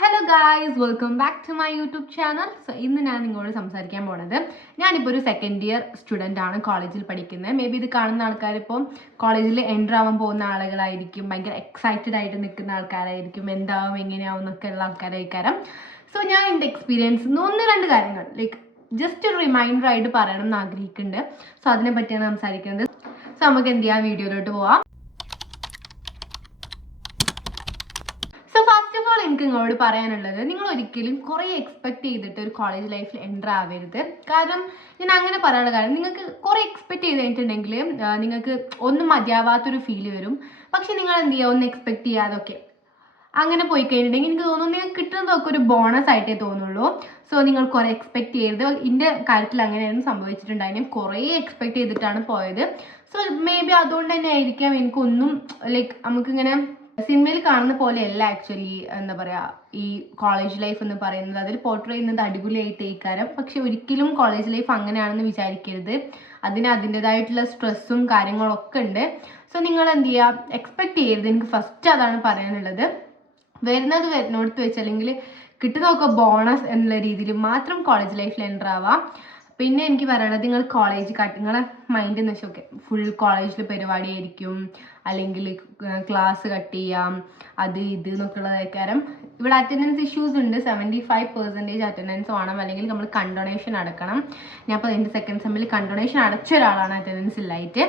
Hello guys, welcome back to my YouTube channel. So ഇന്ന് ഞാൻ നിങ്ങളോട് സംസാരിക്കാൻ പോണത്, ഞാനിപ്പോൾ ഒരു സെക്കൻഡ് ഇയർ സ്റ്റുഡൻ്റ് ആണ്, കോളേജിൽ പഠിക്കുന്നത്. മേ ബി ഇത് കാണുന്ന ആൾക്കാരിപ്പോൾ കോളേജിൽ എൻ്റർ ആവാൻ പോകുന്ന ആളുകളായിരിക്കും, ഭയങ്കര എക്സൈറ്റഡ് ആയിട്ട് നിൽക്കുന്ന ആൾക്കാരായിരിക്കും, എന്താവും എങ്ങനെയാവും എന്നൊക്കെ ഉള്ള ആൾക്കാരായിരിക്കാം. സോ ഞാൻ എൻ്റെ എക്സ്പീരിയൻസ് ഒന്ന് രണ്ട് കാര്യങ്ങൾ ജസ്റ്റ് ഒരു റിമൈൻഡർ ആയിട്ട് പറയണം എന്ന് ആഗ്രഹിക്കുന്നുണ്ട്. സോ അതിനെ പറ്റിയാണ് സംസാരിക്കുന്നത്. സോ നമുക്ക് എന്ത് ചെയ്യാം, വീഡിയോയിലോട്ട് പോവാം. എനിക്ക് നിങ്ങളോട് പറയാനുള്ളത്, നിങ്ങൾ ഒരിക്കലും കുറേ എക്സ്പെക്ട് ചെയ്തിട്ട് ഒരു കോളേജ് ലൈഫിൽ എൻ്റർ ആവരുത്. കാരണം ഞാൻ അങ്ങനെ പറയാനുള്ള കാര്യം, നിങ്ങൾക്ക് കുറേ എക്സ്പെക്ട് ചെയ്ത് കഴിഞ്ഞിട്ടുണ്ടെങ്കിൽ നിങ്ങൾക്ക് ഒന്നും മതിയാവാത്തൊരു ഫീൽ വരും. പക്ഷെ നിങ്ങൾ എന്ത് ചെയ്യുക, ഒന്നും എക്സ്പെക്ട് ചെയ്യാതൊക്കെ അങ്ങനെ പോയി കഴിഞ്ഞിട്ടുണ്ടെങ്കിൽ എനിക്ക് തോന്നുന്നു നിങ്ങൾക്ക് കിട്ടുന്നതൊക്കെ ഒരു ബോണസ് ആയിട്ടേ തോന്നുള്ളൂ. സോ നിങ്ങൾ കുറേ എക്സ്പെക്ട് ചെയ്യരുത്. എൻ്റെ കാര്യത്തിൽ അങ്ങനെയായിരുന്നു സംഭവിച്ചിട്ടുണ്ടായിരുന്നു. കുറേ എക്സ്പെക്ട് ചെയ്തിട്ടാണ് പോയത്. സോ മേ ബി അതുകൊണ്ട് തന്നെ ആയിരിക്കാം എനിക്കൊന്നും നമുക്കിങ്ങനെ സിനിമയിൽ കാണുന്ന പോലെയല്ല ആക്ച്വലി എന്താ പറയുക ഈ കോളേജ് ലൈഫ് എന്ന് പറയുന്നത്. അതിൽ പോർട്രേ ചെയ്യുന്നത് അടിപൊളിയായിട്ട് ഇക്കാരം. പക്ഷെ ഒരിക്കലും കോളേജ് ലൈഫ് അങ്ങനെയാണെന്ന് വിചാരിക്കരുത്. അതിൻ്റെതായിട്ടുള്ള സ്ട്രെസ്സും കാര്യങ്ങളൊക്കെ ഉണ്ട്. സോ നിങ്ങൾ എന്ത് ചെയ്യുക, എക്സ്പെക്ട് ചെയ്യരുത്. എനിക്ക് ഫസ്റ്റ് അതാണ് പറയാനുള്ളത്. വരുന്നോടത്ത് വെച്ച് അല്ലെങ്കിൽ കിട്ടുന്നതൊക്കെ ബോണസ് എന്നുള്ള രീതിയിൽ മാത്രം കോളേജ് ലൈഫിൽ എൻ്റർ ആവാം. പിന്നെ എനിക്ക് പറയാനുള്ളത്, നിങ്ങൾ കോളേജ് നിങ്ങളെ മൈൻഡ് എന്ന് വെച്ചാൽ ഓക്കെ ഫുൾ കോളേജിൽ പരിപാടിയായിരിക്കും, അല്ലെങ്കിൽ ക്ലാസ് കട്ട് ചെയ്യാം, അത് ഇത് എന്നൊക്കെ ഉള്ളതായിരിക്കും. ഇവിടെ അറ്റൻഡൻസ് ഇഷ്യൂസ് ഉണ്ട്. 75% അറ്റൻഡൻസ് വേണം, അല്ലെങ്കിൽ നമ്മൾ കണ്ടൊണേഷൻ അടക്കണം. ഞാൻ ഇപ്പോൾ എൻ്റെ സെക്കൻഡ് സെമ്മിൽ കണ്ടൊണേഷൻ അടച്ച ഒരാളാണ്, അറ്റൻഡൻസ് ഇല്ലായിട്ട്.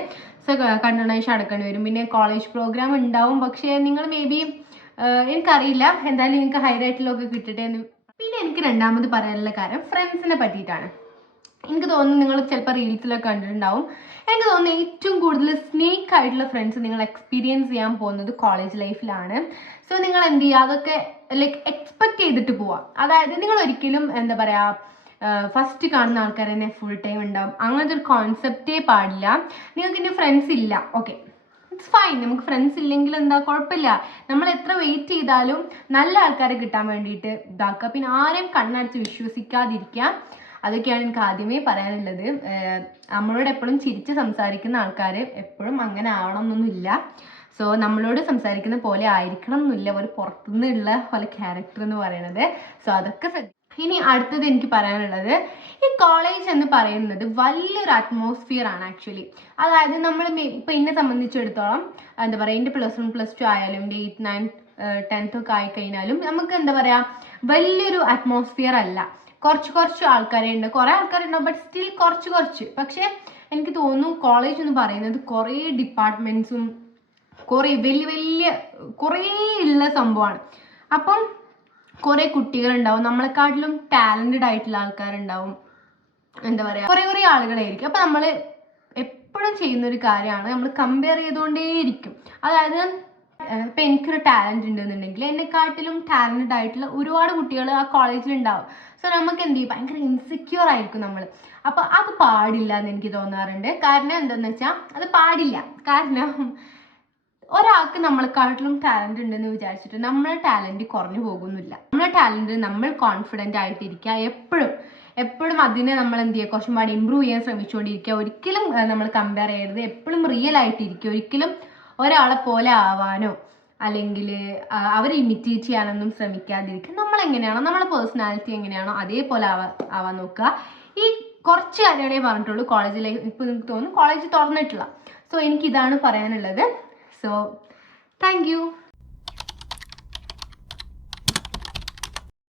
സോ കണ്ടൊണേഷൻ അടക്കേണ്ടി വരും. പിന്നെ കോളേജ് പ്രോഗ്രാം ഉണ്ടാവും, പക്ഷേ നിങ്ങൾ മേ ബി എനിക്കറിയില്ല, എന്തായാലും നിങ്ങൾക്ക് ഹൈ റേറ്റിലൊക്കെ കിട്ടട്ടെ എന്ന്. പിന്നെ എനിക്ക് രണ്ടാമത് പറയാനുള്ള കാര്യം ഫ്രണ്ട്സിനെ പറ്റിയിട്ടാണ്. എനിക്ക് തോന്നുന്നു നിങ്ങൾ ചിലപ്പോൾ റീൽസിലൊക്കെ കണ്ടിട്ടുണ്ടാവും. എനിക്ക് തോന്നുന്നു ഏറ്റവും കൂടുതൽ സ്നേക്ക് ആയിട്ടുള്ള ഫ്രണ്ട്സ് നിങ്ങൾ എക്സ്പീരിയൻസ് ചെയ്യാൻ പോകുന്നത് കോളേജ് ലൈഫിലാണ്. സോ നിങ്ങൾ എന്ത് ചെയ്യുക, അതൊക്കെ എക്സ്പെക്ട് ചെയ്തിട്ട് പോവാം. അതായത് നിങ്ങൾ ഒരിക്കലും എന്താ പറയുക ഫസ്റ്റ് കാണുന്ന ആൾക്കാർ തന്നെ ഫുൾ ടൈം ഉണ്ടാവും, അങ്ങനത്തെ ഒരു കോൺസെപ്റ്റേ പാടില്ല. നിങ്ങൾക്ക് ഇനി ഫ്രണ്ട്സ് ഇല്ല, ഓക്കെ ഇറ്റ്സ് ഫൈൻ. നമുക്ക് ഫ്രണ്ട്സ് ഇല്ലെങ്കിൽ എന്താ കുഴപ്പമില്ല. നമ്മൾ എത്ര വെയിറ്റ് ചെയ്താലും നല്ല ആൾക്കാരെ കിട്ടാൻ വേണ്ടിയിട്ട് ഇതാക്കുക. പിന്നെ ആരെയും കണ്ണടച്ച് വിശ്വസിക്കാതിരിക്കുക. അതൊക്കെയാണ് എനിക്ക് ആദ്യമേ പറയാനുള്ളത്. നമ്മളോട് എപ്പോഴും ചിരിച്ച് സംസാരിക്കുന്ന ആൾക്കാർ എപ്പോഴും അങ്ങനെ ആവണം എന്നൊന്നുമില്ല. സോ നമ്മളോട് സംസാരിക്കുന്ന പോലെ ആയിരിക്കണം എന്നില്ല ഒരു പുറത്തുനിന്നുള്ള പോലെ ക്യാരക്ടർ എന്ന് പറയുന്നത്. സോ അതൊക്കെ ഇനി അടുത്തത് എനിക്ക് പറയാനുള്ളത്, ഈ കോളേജ് എന്ന് പറയുന്നത് വലിയൊരു അറ്റ്മോസ്ഫിയർ ആണ് ആക്ച്വലി. അതായത് നമ്മൾ ഇപ്പം എന്നെ സംബന്ധിച്ചിടത്തോളം എന്താ പറയുക, എൻ്റെ +1 +2 ആയാലും എൻ്റെ 8th 9th 10th ഒക്കെ ആയിക്കഴിഞ്ഞാലും നമുക്ക് എന്താ പറയുക വലിയൊരു അറ്റ്മോസ്ഫിയർ അല്ല. കുറച്ച് ആൾക്കാരെ ഉണ്ട്, കുറേ ആൾക്കാരുണ്ടാവും, ബട്ട് സ്റ്റിൽ കുറച്ച്. പക്ഷേ എനിക്ക് തോന്നുന്നു കോളേജ് എന്ന് പറയുന്നത് കുറേ ഡിപ്പാർട്ട്മെൻറ്റ്സും കുറേ വലിയ കുറേ ഉള്ള സംഭവമാണ്. അപ്പം കുറേ കുട്ടികളുണ്ടാവും, നമ്മളെക്കാട്ടിലും ടാലൻറ്റഡ് ആയിട്ടുള്ള ആൾക്കാരുണ്ടാവും, എന്താ പറയുക കുറേ ആളുകളായിരിക്കും. അപ്പം നമ്മൾ എപ്പോഴും ചെയ്യുന്നൊരു കാര്യമാണ്, നമ്മൾ കമ്പയർ ചെയ്തുകൊണ്ടേയിരിക്കും. അതായത് ഇപ്പം എനിക്കൊരു ടാലൻറ്റ് ഉണ്ടെന്നുണ്ടെങ്കിൽ എന്നെക്കാട്ടിലും ടാലൻറ്റഡ് ആയിട്ടുള്ള ഒരുപാട് കുട്ടികൾ ആ കോളേജിലുണ്ടാവും. സോ നമുക്ക് എന്ത് ചെയ്യും, ഭയങ്കര ഇൻസെക്യൂർ ആയിരിക്കും നമ്മൾ. അപ്പോൾ അത് പാടില്ല എന്ന് എനിക്ക് തോന്നാറുണ്ട്. കാരണം എന്താണെന്ന് വെച്ചാൽ അത് പാടില്ല. കാരണം ഒരാൾക്ക് നമ്മളെക്കാട്ടിലും ടാലൻറ്റ് ഉണ്ടെന്ന് വിചാരിച്ചിട്ട് നമ്മളെ ടാലൻറ്റ് കുറഞ്ഞു പോകുന്നില്ല. നമ്മളെ ടാലൻറ്റ് നമ്മൾ കോൺഫിഡൻ്റ് ആയിട്ടിരിക്കുക. എപ്പോഴും അതിനെ നമ്മൾ എന്ത് ചെയ്യുക, കുറച്ചും പാടി ഇമ്പ്രൂവ് ചെയ്യാൻ ശ്രമിച്ചുകൊണ്ടിരിക്കുക. ഒരിക്കലും നമ്മൾ കമ്പയർ ചെയ്യരുത്. എപ്പോഴും റിയൽ ആയിട്ടിരിക്കുക. ഒരിക്കലും ഒരാളെ പോലെ ആവാനോ അല്ലെങ്കിൽ അവരെ ഇമിറ്റേറ്റ് ചെയ്യാനൊന്നും ശ്രമിക്കാതിരിക്കുക. നമ്മളെങ്ങനെയാണോ, നമ്മളെ പേഴ്സണാലിറ്റി എങ്ങനെയാണോ അതേപോലെ ആവാൻ നോക്കുക. ഈ കുറച്ച് കാര്യങ്ങളെ പറഞ്ഞിട്ടുള്ളൂ കോളേജ് ലൈഫ്. ഇപ്പോൾ എനിക്ക് തോന്നുന്നു കോളേജ് തുറന്നിട്ടില്ല. സോ എനിക്കിതാണ് പറയാനുള്ളത്. So, thank you.